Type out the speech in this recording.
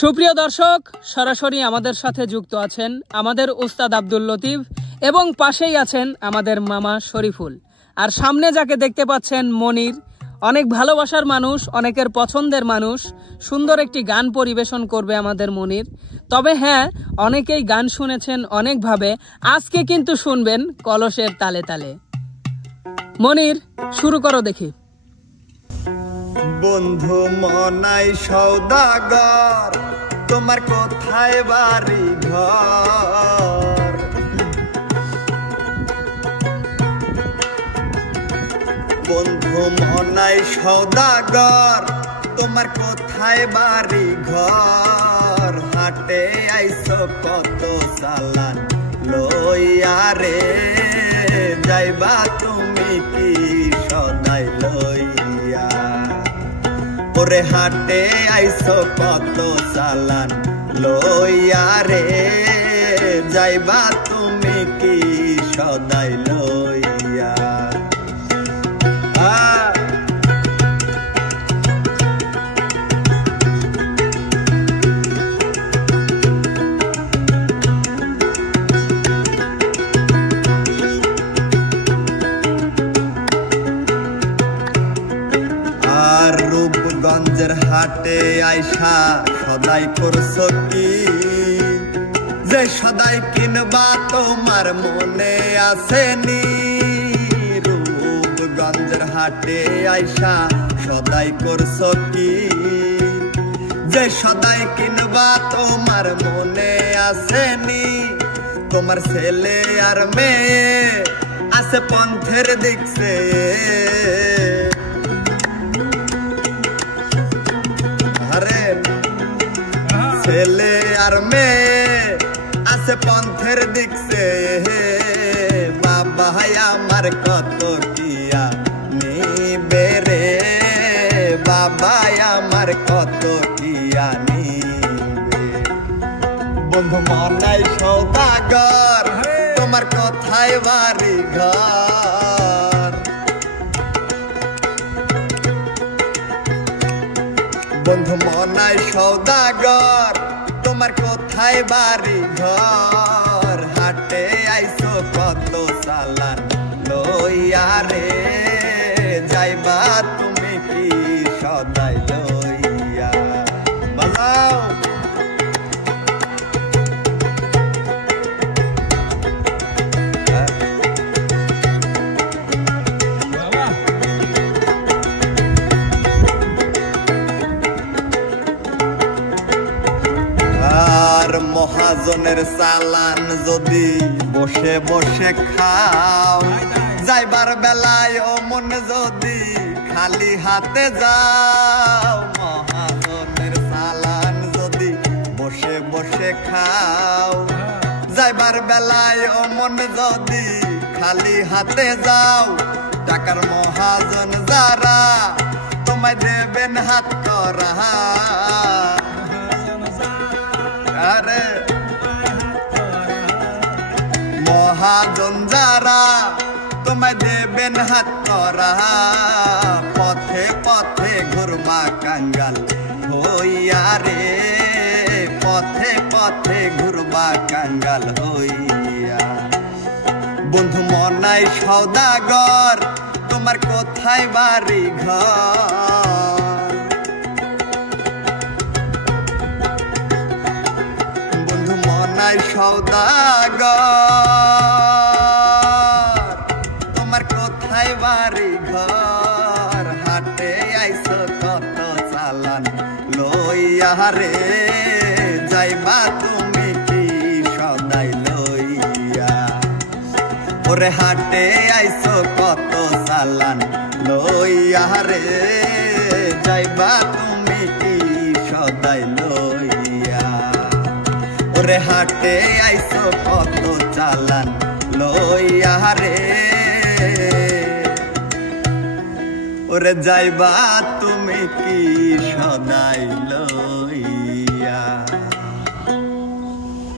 সুপ্রিয় দর্শক, সরাসরি আমাদের সাথে যুক্ত আছেন আমাদের উস্তাদ আব্দুল লতিফ এবং পাশেই আছেন আমাদের মামা শরীফুল। আর সামনে যাকে দেখতে পাচ্ছেন মনির, অনেক ভালোবাসার মানুষ, অনেকের পছন্দের মানুষ। সুন্দর একটি গান পরিবেশন করবে আমাদের মনির। তবে হ্যাঁ, অনেকেই গান শুনেছেন অনেকভাবে, আজকে কিন্তু শুনবেন কলসের তালে তালে। মনির, শুরু করো দেখি। বন্ধু মনাই সওদাগর, তোমার কোথায় বাড়ি ঘর? বন্ধু মনাই সওদাগর, তোমার কোথায় বাড়ি ঘর? হাটে আইছো কত চালান লইয়া রে, যাইবা তুমি কি সদাই লইয়া? ওরে হাটে আইছো কত চালান লইয়া রে, যাইবা তুমি কি সদাই লইয়া? আর রূপগঞ্জের হাটে আইসা সদাই করছো কি? যে সদাই কিনবা তোমার মনে আসেনি? রূপগঞ্জের হাটে আইসা সদাই করছো কি? যে সদাই কিনবা তোমার মনে আসেনি? তোমার ছেলে আর মেয়ে আছে পন্থের দিকছে, আরে ছেলে আর মেয়ে আছে পন্থের দিকছে। বাবা আমার কত কিয়া নিবে রে, বাবা আমার কত কিয়া নিবে? বন্ধু মনাই সওদাগর, তোমার কোথায় বাড়ি ঘর? বন্ধু মনাই সওদাগর, তোমার কোথায় বাড়ি ঘর? হাটে আইছো কত চালান লইয়া রে, যাইবা তুমি কি সদাই লইয়া? বাজাও মহাজনের চালান যদি বসে বসে খাও, যাইবার বেলায় ও মন যদি খালি হাতে যাও। মহাজনের চালান যদি বসে বসে খাও, যাইবার বেলায় ও মন যদি খালি হাতে যাও। টাকার মহাজন যারা তোমায় দেবেন হাত করা, আরে মহাজন যারা তোমায় দেবেন হাত করা। পথে পথে ঘুরবা কাঙ্গাল হইয়া রে, পথে পথে ঘুরবা কাঙ্গাল হইয়া। বন্ধু মনাই সওদাগর, তোমার কোথায় বাড়ি ঘর? বন্ধু মনাই সওদাগর, তোমার কোথায় বাড়ি ঘর? হাটে আইছো কত চালান লইয়া রে, যাইবা তুমি কি সদাই লইয়া? ওরে হাটে আইছো কত চালান লইয়া রে, যাইবা তুমি কি সদাই লইয়া? ওরে হাটে আইছো কত চালান লইয়া রে, ওরে যাইবা তুমি কি সদাই